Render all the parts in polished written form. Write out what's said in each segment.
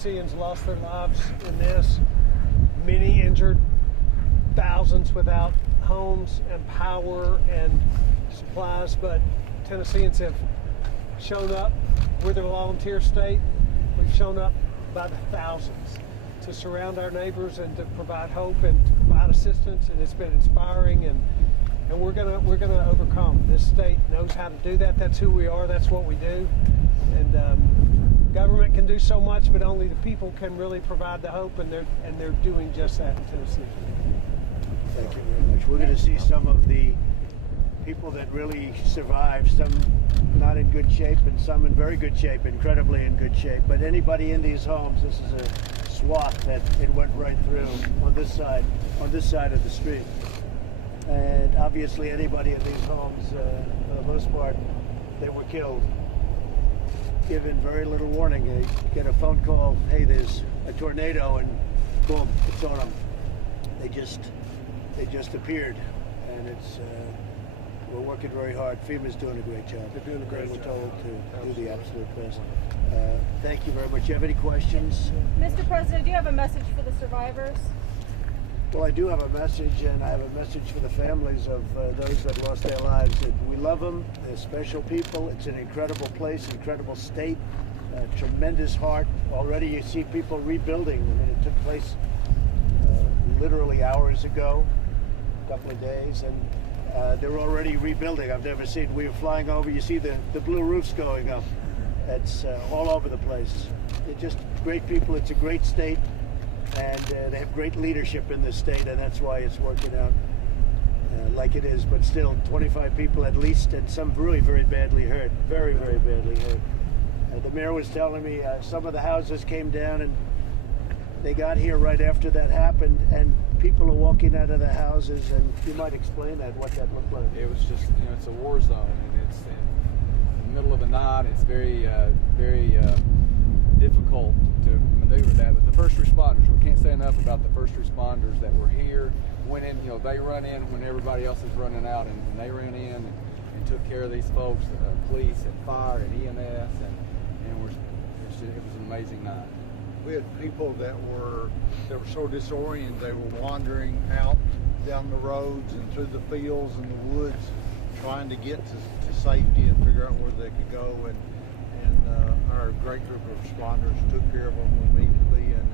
Tennesseans lost their lives in this, many injured, thousands without homes and power and supplies, but Tennesseans have shown up. We're the volunteer state. We've shown up by the thousands to surround our neighbors and to provide hope and to provide assistance, and it's been inspiring, and we're gonna overcome. This state knows how to do that. That's who we are. That's what we do. And government can do so much, but only the people can really provide the hope, and they're doing just that in Tennessee. Thank you very much. We're going to see some of the people that really survived, some not in good shape and some in very good shape, incredibly in good shape. But anybody in these homes, this is a swath that it went right through on this side of the street. And obviously anybody in these homes, for the most part, they were killed. Given very little warning. They get a phone call, hey, there's a tornado, and boom, it's on them. They just appeared, and we're working very hard. FEMA's doing a great job. They're doing a great job. We're told to do the absolute best. Thank you very much. You have any questions? Mr. President, do you have a message for the survivors? Well, I do have a message, and I have a message for the families of those that lost their lives. We love them. They're special people. It's an incredible place, incredible state, tremendous heart. Already you see people rebuilding. I mean, it took place literally hours ago, a couple of days, and they're already rebuilding. I've never seen, we were flying over, you see the blue roofs going up. It's all over the place. They're just great people. It's a great state. And they have great leadership in this state, and that's why it's working out like it is. But still, 25 people at least, and some really very badly hurt. Very, very badly hurt. The mayor was telling me some of the houses came down, and they got here right after that happened, and people are walking out of the houses, and you might explain that, what that looked like. It was just, it's a war zone, and it's in the middle of the night. It's very, very difficult to maneuver that. But the first responders, we can't say enough about the first responders that were here, went in, they run in when everybody else is running out, and they ran in and took care of these folks, police and fire and EMS, and it was an amazing night. We had people that were so disoriented. They were wandering out down the roads and through the fields and the woods, trying to get to safety and figure out where they could go. And our great group of responders took care of them immediately, and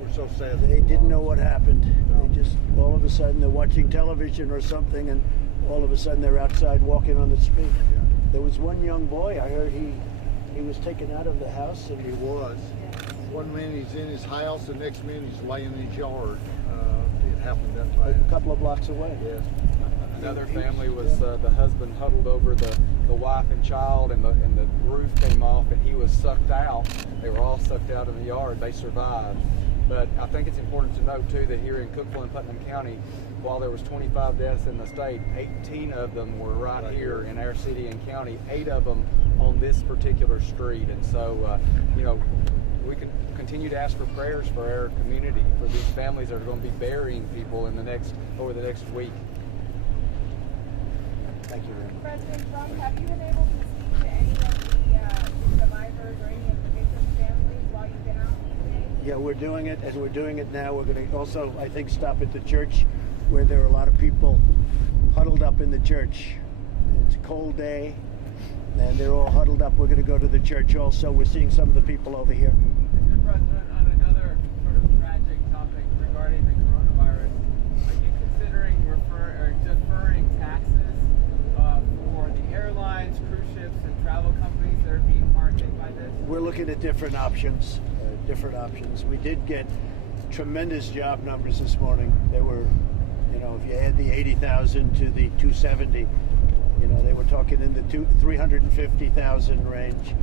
we're so sad. They didn't know what happened. No. They just, all of a sudden, they're watching television or something, and all of a sudden they're outside walking on the street. Yeah. There was one young boy, I heard he was taken out of the house. And he was. One minute he's in his house, the next minute he's laying in his yard. It happened that fast. A couple of blocks away. Yes. Another family was the husband huddled over the wife and child, and the roof came off, and he was sucked out. They were all sucked out of the yard. They survived. But I think it's important to note too that here in Cookeville and Putnam County, while there was 25 deaths in the state, 18 of them were right here in our city and county. 8 of them on this particular street, and so we can continue to ask for prayers for our community, for these families that are going to be burying people over the next week. Thank you, Randy. President Trump, have you been able to speak to any of the survivors or any of the victims' families while you've been out today? Yeah, we're doing it, and we're doing it now. We're going to also, I think, stop at the church where there are a lot of people huddled up in the church. It's a cold day, and they're all huddled up. We're going to go to the church also. We're seeing some of the people over here. Mr. President, on another sort of tragic topic regarding the coronavirus, are you considering deferring taxes for the airlines, cruise ships, and travel companies that are being hard hit by this? We're looking at different options. We did get tremendous job numbers this morning. They were, if you add the 80,000 to the 270, they were talking in the 350,000 range.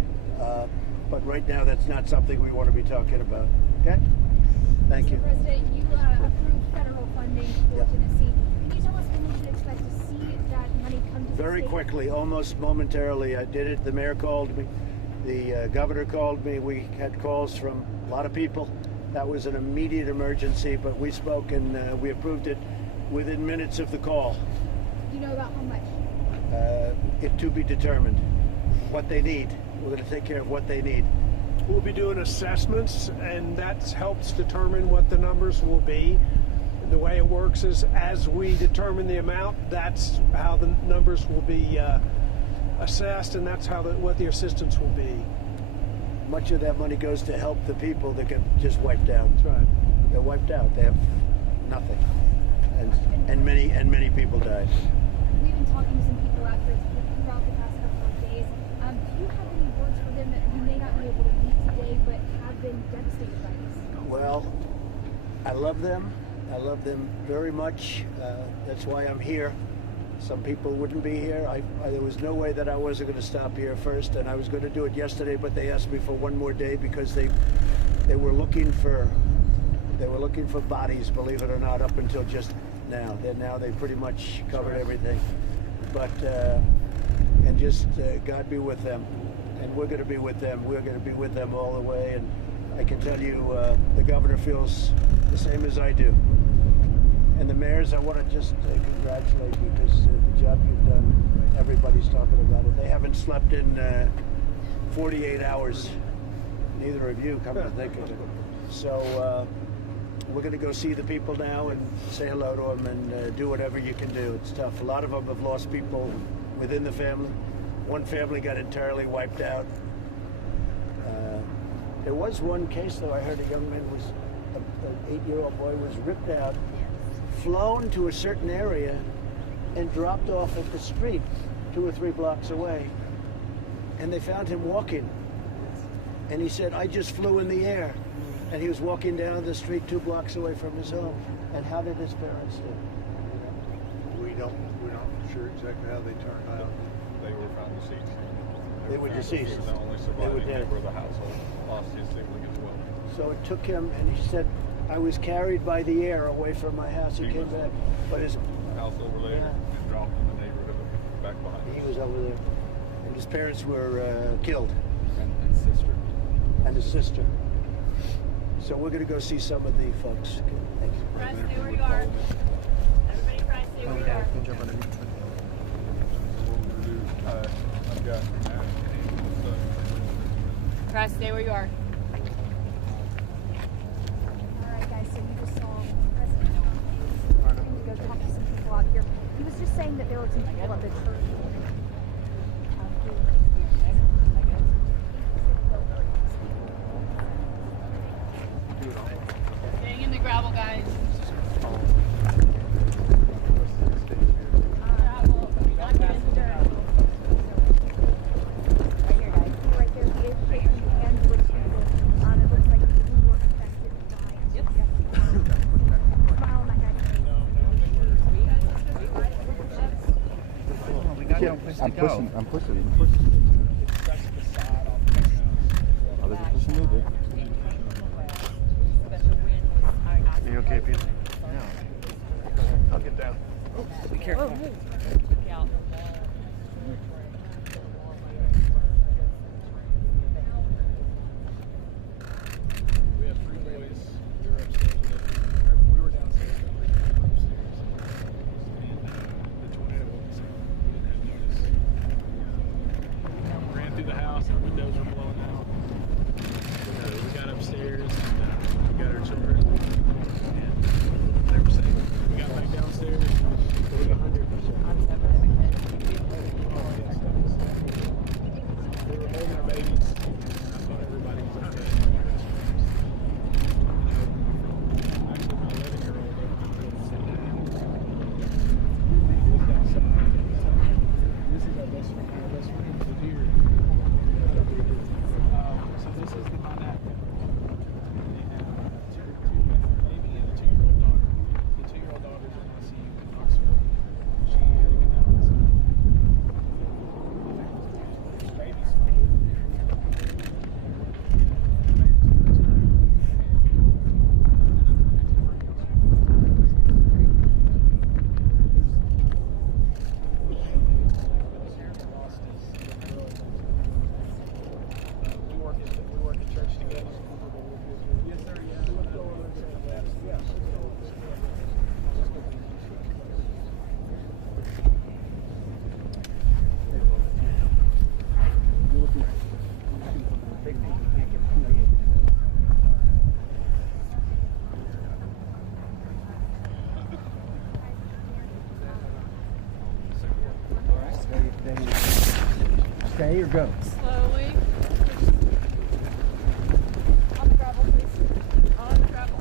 But right now, that's not something we want to be talking about. Okay? Thank you. Mr. President, you approved federal funding for Tennessee. Can you tell us when we should expect to see that money come to the Very state? quickly, almost momentarily. I did it. The mayor called me. The governor called me. We had calls from a lot of people. That was an immediate emergency, but we spoke and we approved it within minutes of the call. Do you know about how much? It to be determined. What they need. We're going to take care of what they need. we'll be doing assessments, and that helps determine what the numbers will be. The way it works is as we determine the amount, that's how the numbers will be assessed, and that's how what the assistance will be. Much of that money goes to help the people that get just wiped out. That's right. They're wiped out. They have nothing, and many people died. We've been talking to some people after throughout the past couple of days. Do you have any words for them that you may not be able to meet today, but have been devastated by this? Well, I love them. I love them very much. That's why I'm here. Some people wouldn't be here. There was no way that I wasn't going to stop here first, and I was going to do it yesterday, but they asked me for one more day because they were looking for bodies, believe it or not, up until just now. Now they pretty much covered everything. But and just God be with them, and we're going to be with them. We're going to be with them all the way, and I can tell you the governor feels the same as I do. And the mayors, I want to just congratulate you because the job you've done, everybody's talking about it. They haven't slept in 48 hours, neither of you, come to think of it. So we're going to go see the people now and say hello to them and do whatever you can do. It's tough. A lot of them have lost people within the family. One family got entirely wiped out. There was one case, though, I heard a young man was, an 8-year-old boy was ripped out, flown to a certain area, and dropped off at the street 2 or 3 blocks away. And they found him walking. And he said, I just flew in the air. And he was walking down the street 2 blocks away from his home. And how did his parents do? We're not sure exactly how they turned out. They were found deceased. They were deceased. The only They surviving were dead. member of the household lost his sibling as well. So it took him, and he said, I was carried by the air away from my house. He came back, but his House over there and dropped in the neighborhood back behind us. he was over there, and his parents were killed, And sister. and his sister. So we're going to go see some of the folks. Thank you. Try to stay where you are. Everybody try to stay where you are. I've got Try to stay where you are. All right, guys. So you just saw President Trump. And you go talk to some people out here. He was just saying that there were some people at the church. Staying in the gravel, guys. Not get in the dirt. Right here, guys. Right there, he is shaking hands with people. It looks like people who were affected by it. Yep. Smile on that guy's face. I'm pushing. Oh, there's a pushing me, dude. Are you okay, Peter? Yeah. I'll get down. Be careful. Out. We have 3 boys. We were upstairs. We were downstairs. We were upstairs. And the tornado woke us up. We didn't have notice. Ran through the house. Our windows were blowing out. We got upstairs. And, we got our children. And they were safe. We got back downstairs. It was 100%. go. Slowly. On the gravel, please. On the gravel.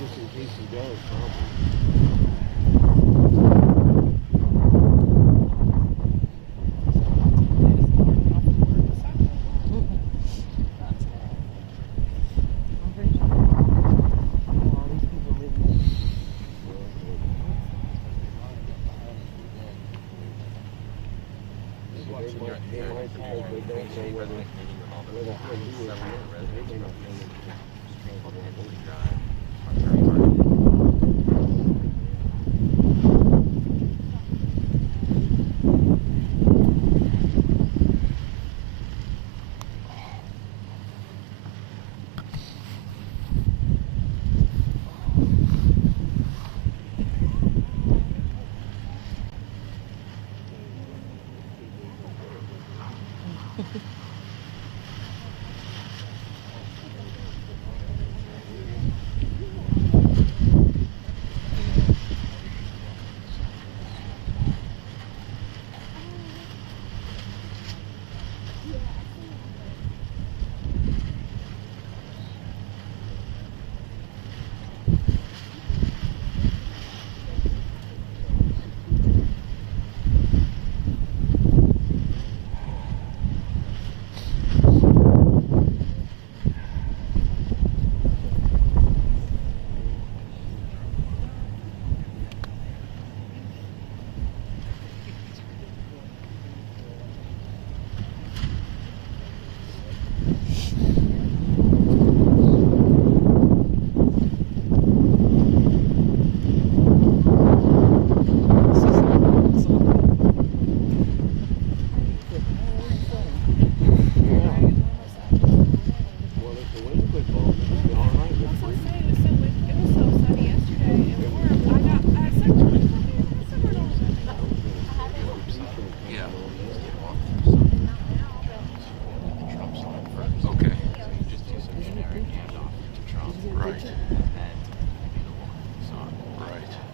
Just in case he does, probably.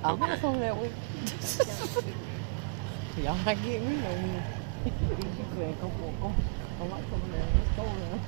I'm not coming that way. Y'all not getting me no more. You saying, come on, come. I'm not coming there. Let's go now.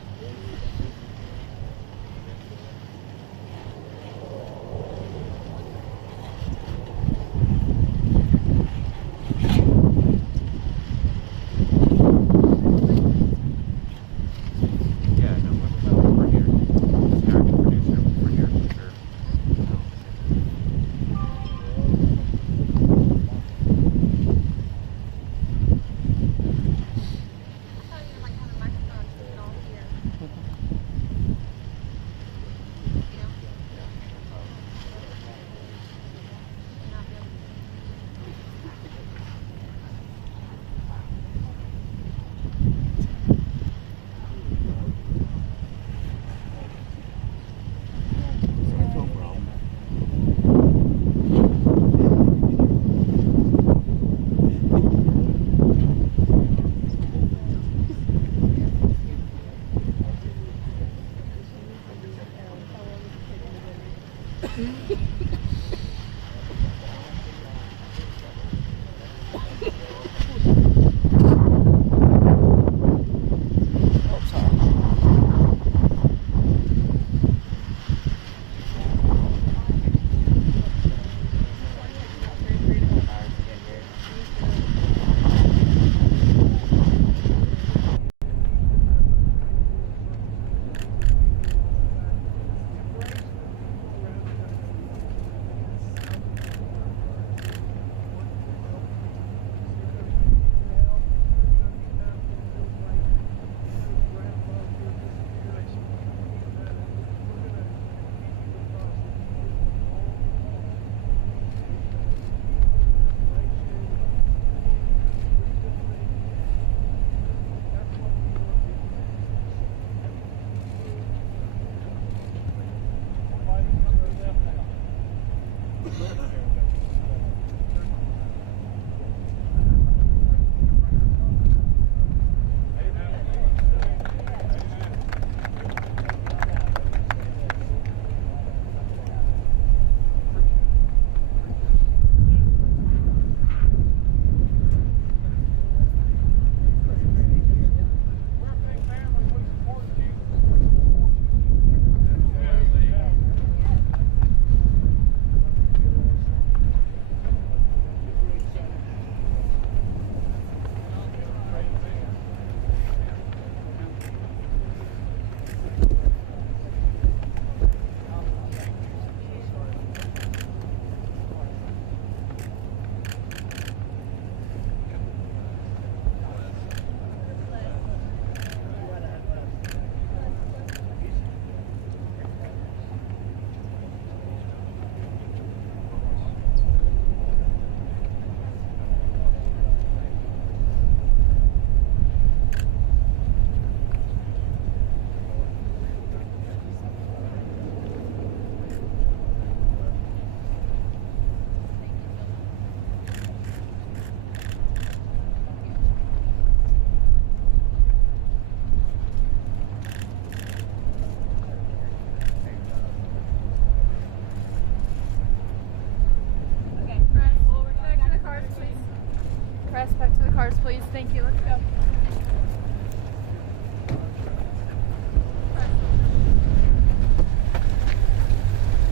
Okay, press back to the cars, please. Press back to the cars, please. Thank you. Let's go.